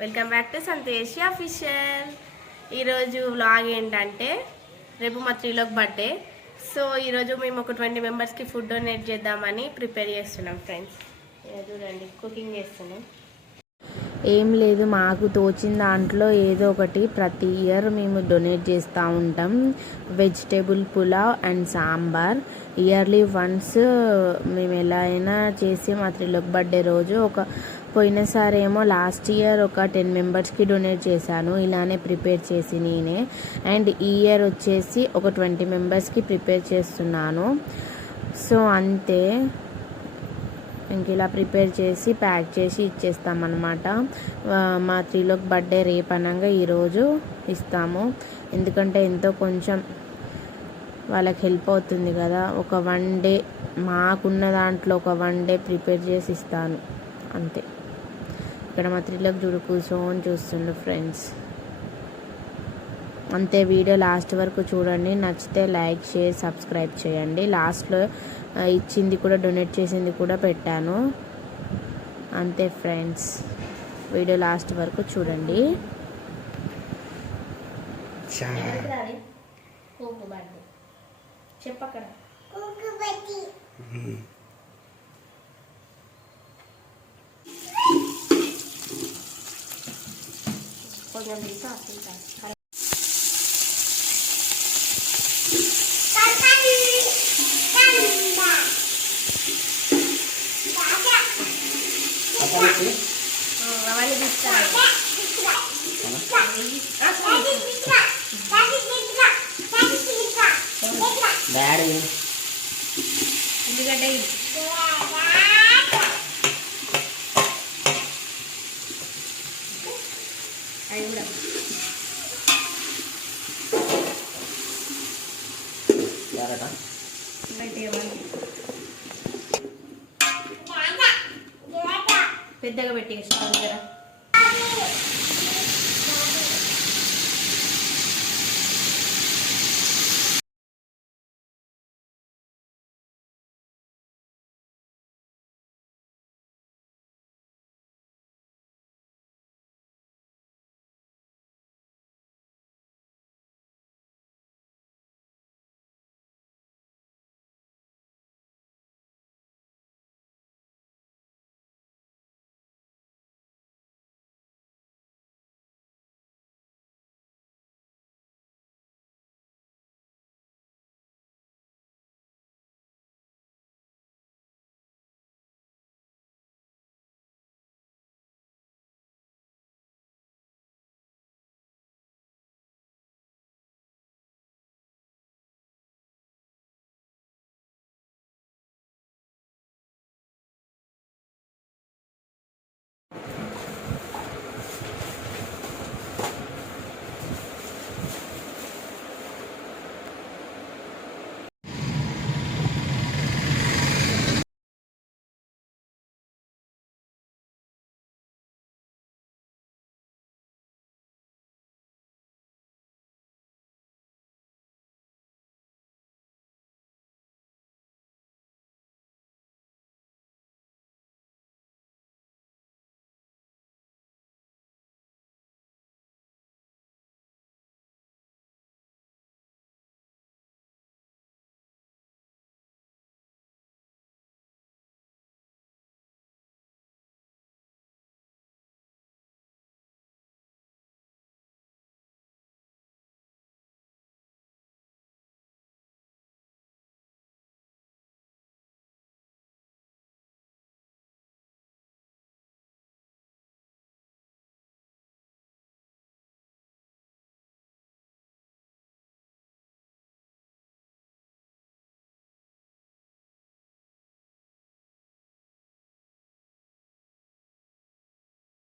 Welcome back to Santoshi official. ఈరోజు vlog ఏంటంటే రేపు మా 3లోకి బర్త్డే. సో ఈరోజు మేము ఒక 20 మెంబర్స్కి ఫుడ్ డొనేట్ చేద్దామని ప్రిపేర్ చేస్తున్నాం ఫ్రెండ్స్. చూడండి కుకింగ్ చేస్తున్నాం. ఏం లేదు, మాకు తోచిన దాంట్లో ఏదో ఒకటి ప్రతి ఇయర్ మేము డొనేట్ చేస్తూ ఉంటాం. Vegetable pulao and sambar yearly once మేము ఎలా అయినా చేసి మా 3లోకి బర్త్డే రోజు పోయినసారి ఏమో లాస్ట్ ఇయర్ ఒక 10 మెంబర్స్కి డొనేట్ చేశాను ఇలానే ప్రిపేర్ చేసి నేనే. అండ్ ఈ ఇయర్ వచ్చేసి ఒక 20 మెంబర్స్కి ప్రిపేర్ చేస్తున్నాను. సో అంతే, ఇంక ఇలా ప్రిపేర్ చేసి ప్యాక్ చేసి ఇచ్చేస్తామన్నమాట. మా 3లోకి బర్త్డే రేపు అనగా ఈరోజు ఇస్తాము. ఎందుకంటే ఎంతో కొంచెం వాళ్ళకి హెల్ప్ అవుతుంది కదా. ఒక 1 డే మాకున్న దాంట్లో ఒక 1 డే ప్రిపేర్ చేసి ఇస్తాను అంతే. ఇక్కడ మా 3లోకి చూడు కూర్చొని చూస్తుండు ఫ్రెండ్స్. అంతే, వీడియో లాస్ట్ వరకు చూడండి. నచ్చితే లైక్ షేర్ సబ్స్క్రైబ్ చేయండి. లాస్ట్లో ఇచ్చింది కూడా డొనేట్ చేసింది కూడా పెట్టాను. అంతే ఫ్రెండ్స్, వీడియో లాస్ట్ వరకు చూడండి. చెప్పక్కడ కొంచెం తీసా అవన్నీ తీసుకోవాలి. ఎందుకంటే అవి కూడా పెద్దగా పెట్టి స్టవ్ దగ్గర